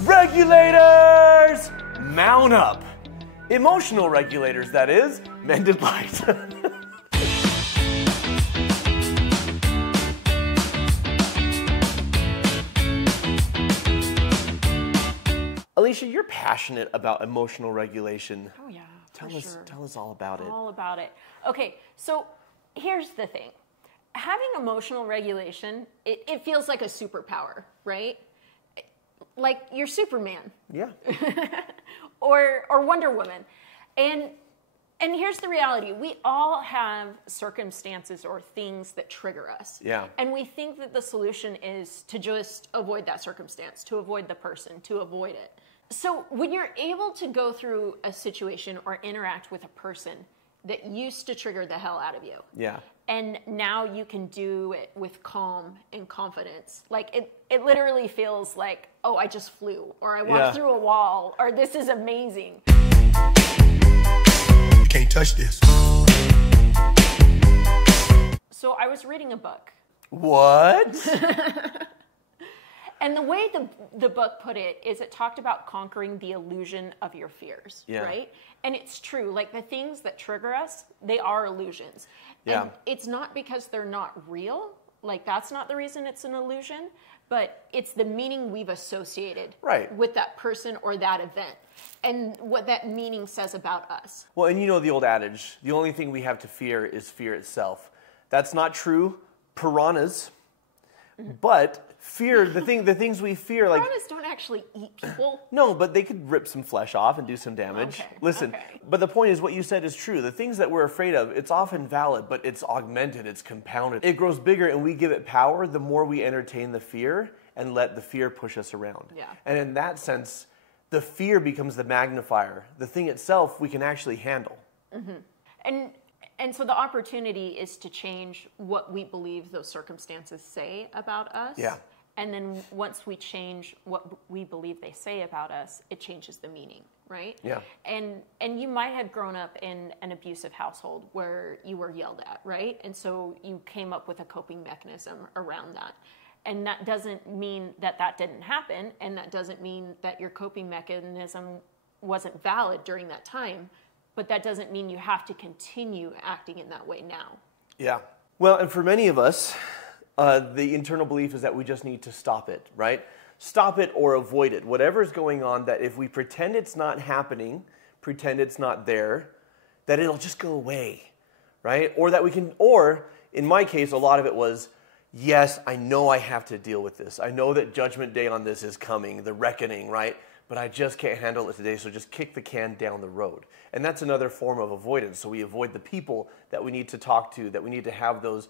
Regulators, mount up. Emotional regulators, that is. Mended light. Alicia, you're passionate about emotional regulation. Oh yeah, Tell us all about it. All about it. Okay, so here's the thing. Having emotional regulation, it feels like a superpower, right? Like you're Superman. Yeah. or Wonder Woman. And here's the reality. We all have circumstances or things that trigger us. Yeah. And we think that the solution is to just avoid that circumstance, to avoid the person, to avoid it. So when you're able to go through a situation or interact with a person that used to trigger the hell out of you. Yeah. And now you can do it with calm and confidence. Like it literally feels like, oh, I just flew, or I walked through a wall, or this is amazing. You can't touch this. So I was reading a book. What? And the way the book put it is it talked about conquering the illusion of your fears, right? And it's true. Like the things that trigger us, they are illusions. Yeah. And it's not because they're not real. Like that's not the reason it's an illusion, but it's the meaning we've associated with that person or that event and what that meaning says about us. Well, and you know the old adage, the only thing we have to fear is fear itself. That's not true. Piranhas. But fear, the things we fear, like... Piranhas don't actually eat people. No, but they could rip some flesh off and do some damage. Okay, Listen, but the point is what you said is true. The things that we're afraid of, it's often valid, but it's augmented, it's compounded. It grows bigger and we give it power the more we entertain the fear and let the fear push us around. Yeah. And in that sense, the fear becomes the magnifier. The thing itself we can actually handle. Mm-hmm. And so the opportunity is to change what we believe those circumstances say about us. Yeah. And then once we change what we believe they say about us, it changes the meaning, right? Yeah. And you might have grown up in an abusive household where you were yelled at, right? And so you came up with a coping mechanism around that. And that doesn't mean that that didn't happen, and that doesn't mean that your coping mechanism wasn't valid during that time. But that doesn't mean you have to continue acting in that way now. Yeah. Well, and for many of us, the internal belief is that we just need to stop it, right? Stop it or avoid it. Whatever's going on, that if we pretend it's not happening, pretend it's not there, that it'll just go away, right? Or that we can, or in my case, a lot of it was, yes, I know I have to deal with this. I know that judgment day on this is coming, the reckoning, right? But I just can't handle it today, so just kick the can down the road. And that's another form of avoidance. So we avoid the people that we need to talk to, that we need to have those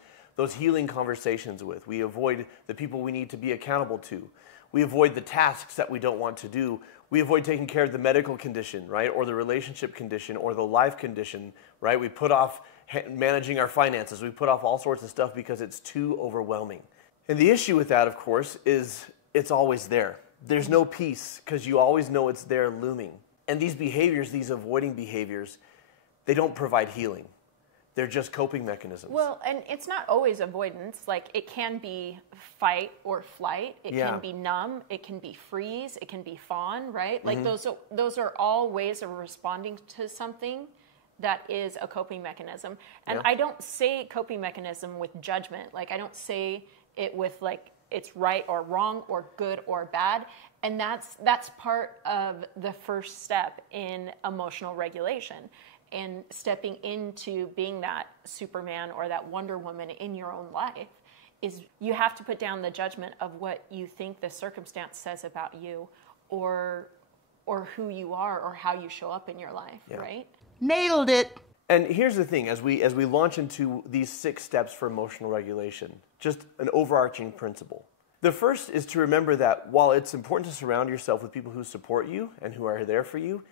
healing conversations with. We avoid the people we need to be accountable to. We avoid the tasks that we don't want to do. We avoid taking care of the medical condition, right? Or the relationship condition, or the life condition, right? We put off managing our finances. We put off all sorts of stuff because it's too overwhelming. And the issue with that, of course, is it's always there. There's no peace because you always know it's there looming. And these behaviors, these avoiding behaviors, they don't provide healing. They're just coping mechanisms. Well, and it's not always avoidance. Like it can be fight or flight. It can be numb. It can be freeze. It can be fawn, right? Like those are all ways of responding to something that is a coping mechanism. And I don't say coping mechanism with judgment. Like I don't say it with like, it's right or wrong or good or bad. And that's part of the first step in emotional regulation and stepping into being that Superman or that Wonder Woman in your own life is you have to put down the judgment of what you think the circumstance says about you or who you are or how you show up in your life, right? Nailed it. And here's the thing, as we launch into these 6 steps for emotional regulation, just an overarching principle. The first is to remember that while it's important to surround yourself with people who support you and who are there for you,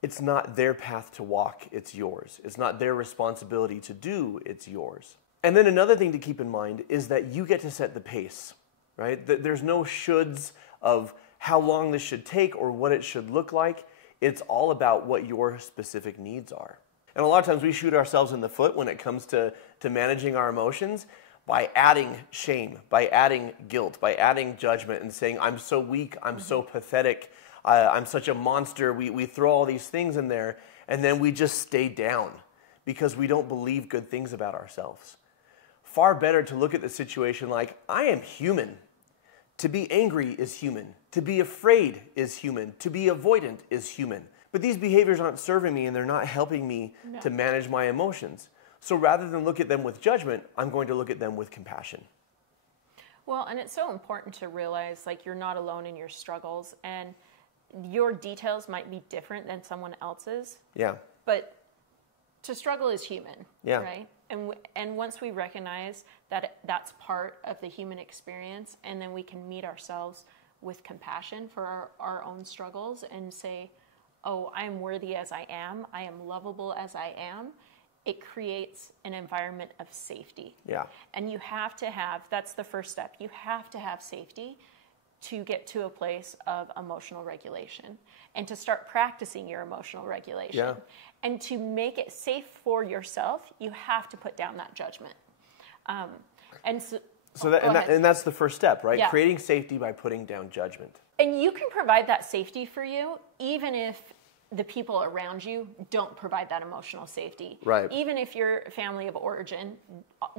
it's not their path to walk, it's yours. It's not their responsibility to do, it's yours. And then another thing to keep in mind is that you get to set the pace, right? There's no shoulds of how long this should take or what it should look like. It's all about what your specific needs are. And a lot of times we shoot ourselves in the foot when it comes to managing our emotions by adding shame, by adding guilt, by adding judgment and saying, I'm so weak, I'm so pathetic, I'm such a monster. We throw all these things in there, and then we just stay down because we don't believe good things about ourselves. Far better to look at the situation like, I am human. To be angry is human. To be afraid is human. To be avoidant is human. But these behaviors aren't serving me and they're not helping me to manage my emotions. So rather than look at them with judgment, I'm going to look at them with compassion. Well, and it's so important to realize like you're not alone in your struggles and your details might be different than someone else's. Yeah. But to struggle is human, yeah. right? And once we recognize that that's part of the human experience, and then we can meet ourselves with compassion for our own struggles and say, oh, I'm worthy as I am lovable as I am, it creates an environment of safety. Yeah. And you have to have, that's the first step, you have to have safety to get to a place of emotional regulation and to start practicing your emotional regulation. Yeah. And to make it safe for yourself, you have to put down that judgment. And that's the first step, right? Yeah. Creating safety by putting down judgment. And you can provide that safety for you, even if the people around you don't provide that emotional safety. Right. Even if your family of origin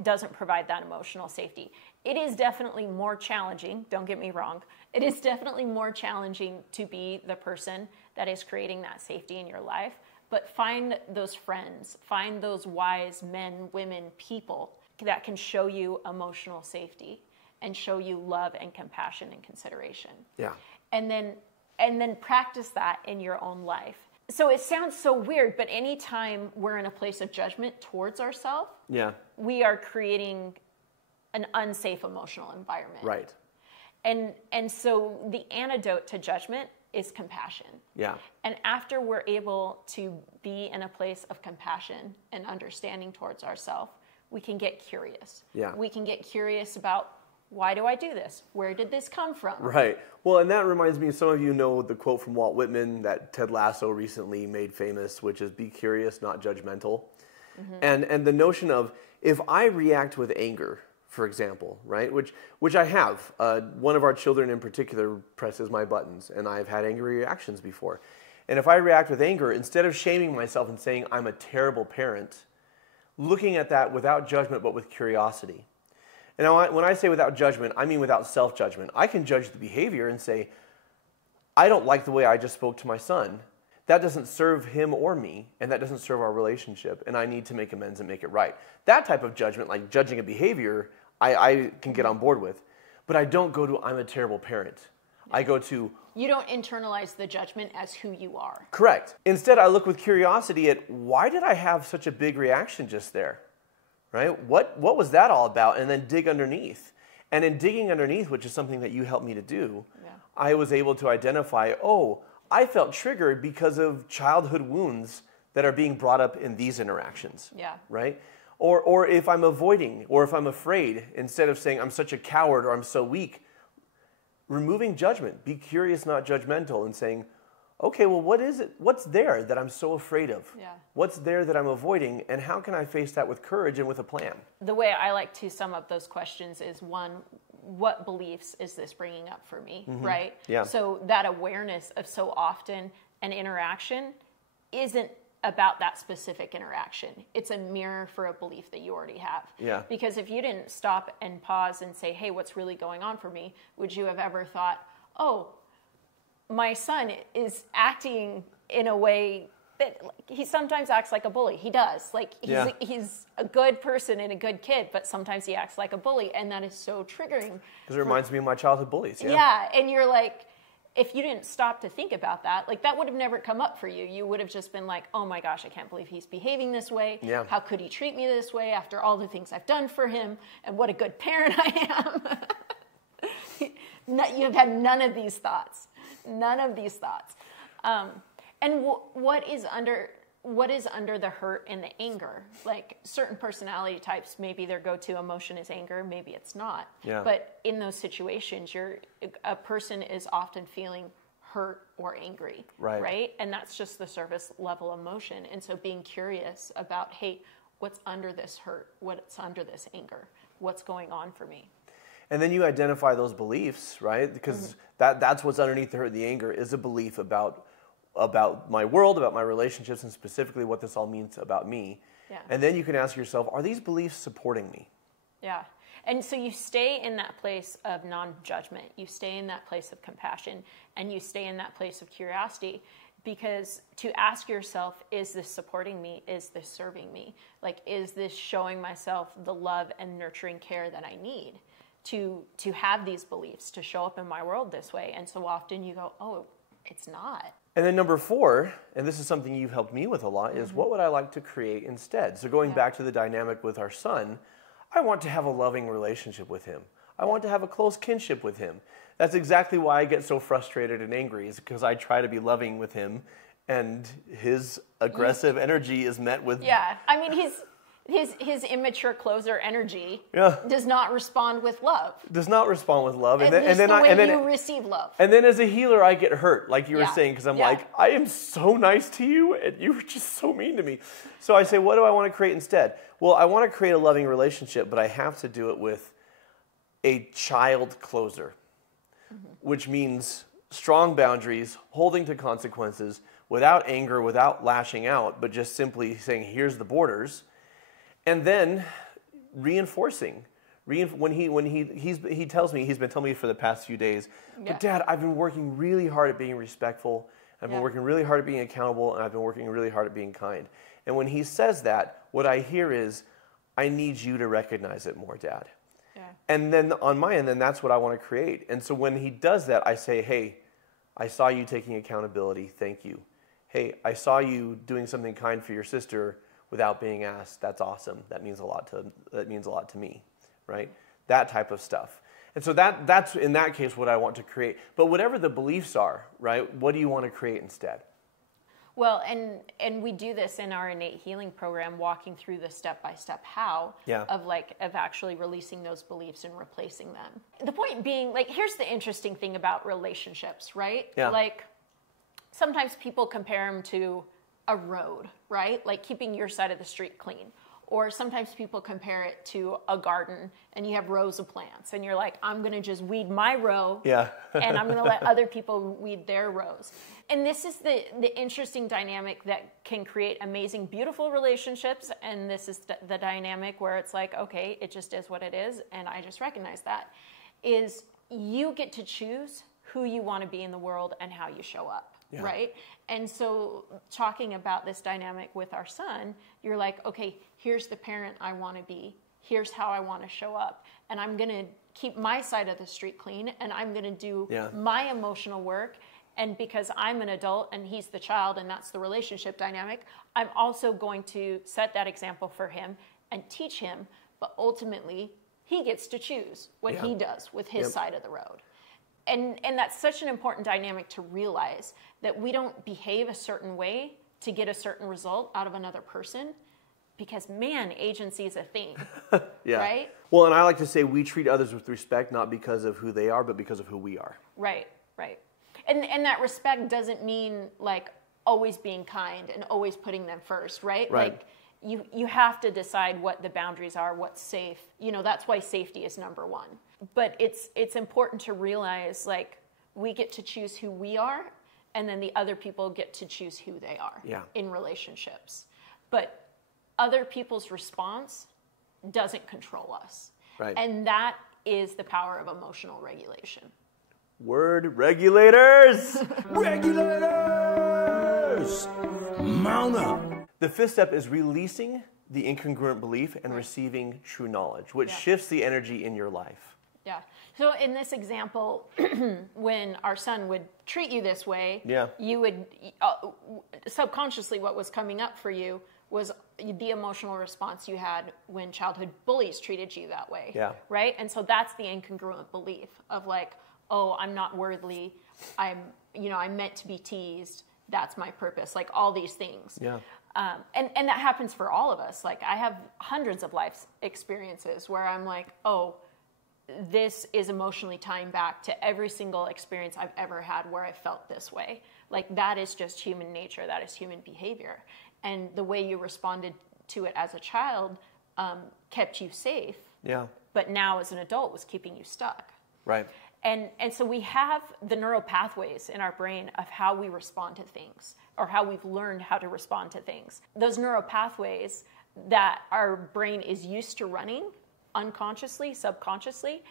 doesn't provide that emotional safety. It is definitely more challenging, don't get me wrong, it is definitely more challenging to be the person that is creating that safety in your life. But find those friends, find those wise men, women, people that can show you emotional safety and show you love and compassion and consideration. Yeah. And then practice that in your own life. So it sounds so weird, but anytime we're in a place of judgment towards ourselves, yeah, we are creating an unsafe emotional environment. Right. And so the antidote to judgment is compassion. Yeah. And after we're able to be in a place of compassion and understanding towards ourselves, we can get curious. Yeah. We can get curious about, why do I do this? Where did this come from? Right. Well, and that reminds me, some of you know the quote from Walt Whitman that Ted Lasso recently made famous, which is, be curious, not judgmental. Mm-hmm. And the notion of, if I react with anger, for example, right, which I have. One of our children in particular presses my buttons, and I've had angry reactions before. And if I react with anger, instead of shaming myself and saying I'm a terrible parent, looking at that without judgment but with curiosity. And when I say without judgment, I mean without self-judgment. I can judge the behavior and say, I don't like the way I just spoke to my son. That doesn't serve him or me, and that doesn't serve our relationship, and I need to make amends and make it right. That type of judgment, like judging a behavior, I can get on board with. But I don't go to, I'm a terrible parent. I go to... You don't internalize the judgment as who you are. Correct. Instead, I look with curiosity at, why did I have such a big reaction just there? Right? What was that all about? And then dig underneath. And in digging underneath, which is something that you helped me to do, I was able to identify, I felt triggered because of childhood wounds that are being brought up in these interactions. Yeah. Right? Or if I'm avoiding, or if I'm afraid, instead of saying I'm such a coward or I'm so weak, removing judgment, be curious, not judgmental, and saying, okay, well, what is it? What's there that I'm so afraid of? Yeah. What's there that I'm avoiding, and how can I face that with courage and with a plan? The way I like to sum up those questions is, one, what beliefs is this bringing up for me, right? Yeah. So that awareness of so often an interaction isn't about that specific interaction. It's a mirror for a belief that you already have. Yeah. Because if you didn't stop and pause and say, hey, what's really going on for me? Would you have ever thought, my son is acting in a way that he sometimes acts like a bully. He does. He's a good person and a good kid, but sometimes he acts like a bully, and that is so triggering. Because it reminds me of my childhood bullies. Yeah, and you're like, if you didn't stop to think about that, that would have never come up for you. You would have just been like, oh my gosh, I can't believe he's behaving this way. Yeah. How could he treat me this way after all the things I've done for him, and what a good parent I am. You've had none of these thoughts. None of these thoughts. And what is under the hurt and the anger? Like certain personality types, maybe their go-to emotion is anger, maybe it's not. Yeah. But in those situations, a person is often feeling hurt or angry, right? And that's just the surface level emotion. And so being curious about, hey, what's under this hurt? What's under this anger? what's going on for me. And then you identify those beliefs, right? Because that's what's underneath the anger is a belief about my world, about my relationships, and specifically what this all means about me. Yeah. And then you can ask yourself, are these beliefs supporting me? Yeah. And so you stay in that place of non-judgment. You stay in that place of compassion, and you stay in that place of curiosity, because to ask yourself, is this supporting me? Is this serving me? Like, is this showing myself the love and nurturing care that I need to have these beliefs, to show up in my world this way? And so often you go, oh, it's not. And then number 4, and this is something you've helped me with a lot, is what would I like to create instead? So going back to the dynamic with our son, I want to have a loving relationship with him. I want to have a close kinship with him. That's exactly why I get so frustrated and angry, is because I try to be loving with him, and his aggressive energy is met with... Yeah, I mean, his immature closer energy does not respond with love. Does not respond with love. And then you receive love. And then as a healer, I get hurt, like you were saying, because I'm like, I am so nice to you, and you were just so mean to me. So I say, what do I want to create instead? Well, I want to create a loving relationship, but I have to do it with a child closer, which means strong boundaries, holding to consequences, without anger, without lashing out, but just simply saying, here's the borders. And then reinforcing. When he tells me, he's been telling me for the past few days, but Dad, I've been working really hard at being respectful. I've been working really hard at being accountable, and I've been working really hard at being kind. And when he says that, what I hear is, I need you to recognize it more, Dad. Yeah. And then on my end, then that's what I want to create. And so when he does that, I say, hey, I saw you taking accountability. Thank you. Hey, I saw you doing something kind for your sister without being asked. That's awesome. That means a lot to me, right? That type of stuff. And so that's in that case what I want to create. But whatever the beliefs are, right? What do you want to create instead? Well, and we do this in our innate healing program, walking through the step-by-step how of actually releasing those beliefs and replacing them. The point being, like, here's the interesting thing about relationships, right? Yeah. Like, sometimes people compare them to a road, right? Like keeping your side of the street clean. Or sometimes people compare it to a garden, and you have rows of plants, and you're like, I'm going to just weed my row, and I'm going to let other people weed their rows. And this is the interesting dynamic that can create amazing, beautiful relationships, and this is the dynamic where it's like, okay, it just is what it is, and I just recognize that, is you get to choose who you want to be in the world and how you show up. Yeah. Right? And so talking about this dynamic with our son, you're like, okay, here's the parent I want to be. Here's how I want to show up. And I'm going to keep my side of the street clean, and I'm going to do my emotional work. And because I'm an adult and he's the child, and that's the relationship dynamic, I'm also going to set that example for him and teach him. But ultimately, he gets to choose what he does with his side of the road. And that's such an important dynamic to realize, that we don't behave a certain way to get a certain result out of another person, because, man, agency is a thing, right? Well, and I like to say we treat others with respect, not because of who they are, but because of who we are. Right. And that respect doesn't mean, like, always being kind and always putting them first, right? Like, you have to decide what the boundaries are, what's safe. You know, that's why safety is number one. But it's important to realize, like, we get to choose who we are, and then the other people get to choose who they are in relationships. But other people's response doesn't control us. Right. And that is the power of emotional regulation. Word, regulators! Regulators! Mount up! The 5th step is releasing the incongruent belief and receiving true knowledge, which shifts the energy in your life. Yeah. So in this example, when our son would treat you this way, you would, subconsciously what was coming up for you was the emotional response you had when childhood bullies treated you that way. Yeah. Right? And so that's the incongruent belief of, like, oh, I'm not worthy. I'm meant to be teased. That's my purpose. Like, all these things. Yeah. And that happens for all of us. Like, I have hundreds of life experiences where I'm like, oh, this is emotionally tying back to every single experience I've ever had where I felt this way. Like, that is just human nature. That is human behavior. And the way you responded to it as a child kept you safe. Yeah. but now as an adult was keeping you stuck. Right. And so we have the neural pathways in our brain of how we respond to things, or how we've learned how to respond to things. Those neural pathways that our brain is used to running unconsciously, subconsciously,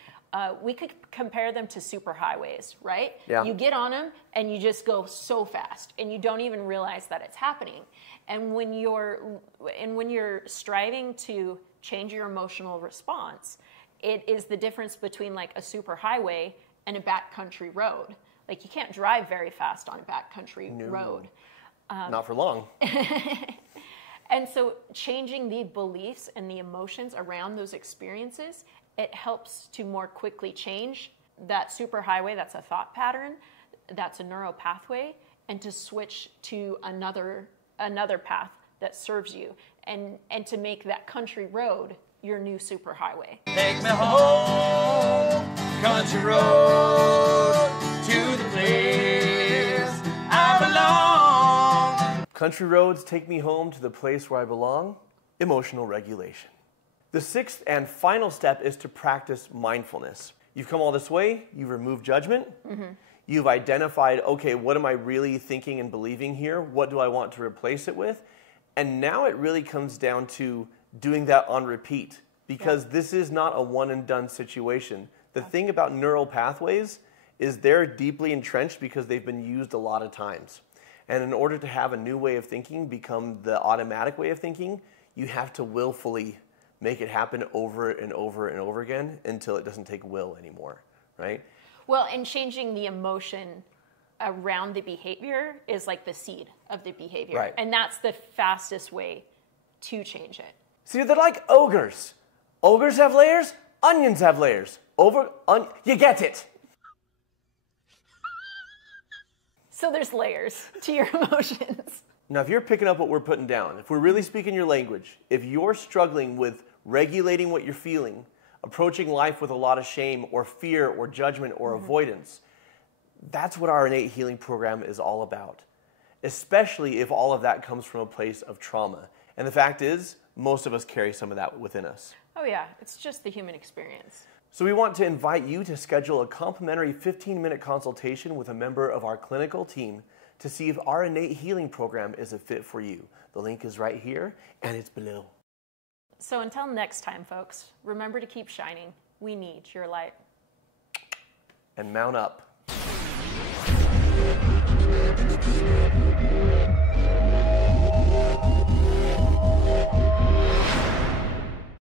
we could compare them to superhighways, right? Yeah. You get on them and you just go so fast and you don't even realize that it's happening. And when you're striving to change your emotional response, it is the difference between like a superhighway and a backcountry road. Like you can't drive very fast on a backcountry road. Not for long. And so changing the beliefs and the emotions around those experiences, it helps to more quickly change that superhighway, that's a thought pattern, that's a neural pathway, and to switch to another path that serves you, and to make that country road your new superhighway. Take me home, country road, to the place I belong. Country roads take me home to the place where I belong. Emotional regulation. The sixth and final step is to practice mindfulness. You've come all this way, you've removed judgment, you've identified, okay, what am I really thinking and believing here? What do I want to replace it with? And now it really comes down to doing that on repeat, because this is not a one and done situation. The thing about neural pathways is they're deeply entrenched because they've been used a lot of times. And in order to have a new way of thinking become the automatic way of thinking, you have to willfully make it happen over and over and over again until it doesn't take will anymore, right? Well, and changing the emotion around the behavior is like the seed of the behavior. Right. And that's the fastest way to change it. See, they're like ogres. Ogres have layers, onions have layers. You get it. So there's layers to your emotions. Now, if you're picking up what we're putting down, if we're really speaking your language, if you're struggling with regulating what you're feeling, approaching life with a lot of shame or fear or judgment or avoidance, that's what our innate healing program is all about, especially if all of that comes from a place of trauma. And the fact is, most of us carry some of that within us. Oh yeah, it's just the human experience. So we want to invite you to schedule a complimentary 15-minute consultation with a member of our clinical team to see if our innate healing program is a fit for you. The link is right here, and it's below. So until next time, folks, remember to keep shining. We need your light. And mount up.